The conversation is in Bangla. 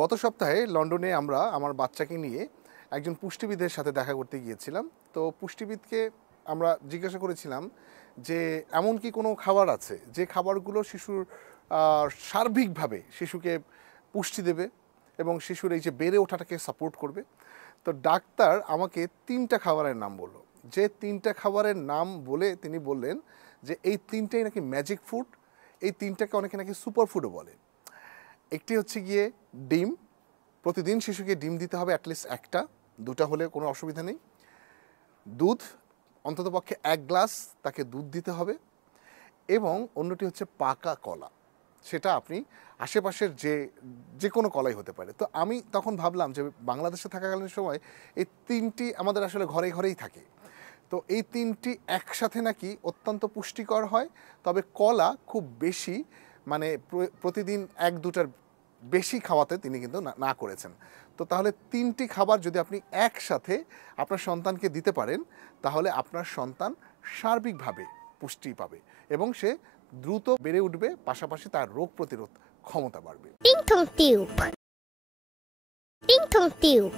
গত সপ্তাহে লন্ডনে আমরা আমার বাচ্চাকে নিয়ে একজন পুষ্টিবিদের সাথে দেখা করতে গিয়েছিলাম। তো পুষ্টিবিদকে আমরা জিজ্ঞাসা করেছিলাম যে এমন কি কোনো খাবার আছে যে খাবারগুলো শিশুর সার্বিকভাবে শিশুকে পুষ্টি দেবে এবং শিশুর এই যে বেড়ে ওঠাটাকে সাপোর্ট করবে। তো ডাক্তার আমাকে 3টা খাবারের নাম বলল। যে 3টা খাবারের নাম বলে তিনি বললেন যে এই 3টাই নাকি ম্যাজিক ফুড, এই 3টাকে অনেকে নাকি সুপার ফুডও বলে। একটি হচ্ছে গিয়ে ডিম, প্রতিদিন শিশুকে ডিম দিতে হবে অ্যাটলিস্ট একটা, 2টা হলে কোনো অসুবিধা নেই। দুধ, অন্ততপক্ষে 1 গ্লাস তাকে দুধ দিতে হবে। এবং অন্যটি হচ্ছে পাকা কলা, সেটা আপনি আশেপাশের যে কোনো কলাই হতে পারে। তো আমি তখন ভাবলাম যে বাংলাদেশে থাকাকালীন সময় এই 3টি আমাদের আসলে ঘরে ঘরেই থাকে। তো এই 3টি একসাথে নাকি অত্যন্ত পুষ্টিকর হয়, তবে কলা খুব বেশি মানে প্রতিদিন 1-2টার বেশি খাওয়াতে তিনি কিন্তু না করেছেন। তো তাহলে 3টি খাবার যদি আপনি একসাথে আপনার সন্তানকে দিতে পারেন তাহলে আপনার সন্তান সার্বিকভাবে পুষ্টি পাবে এবং সে দ্রুত বেড়ে উঠবে, পাশাপাশি তার রোগ প্রতিরোধ ক্ষমতা বাড়বে। টিং টং টিউব।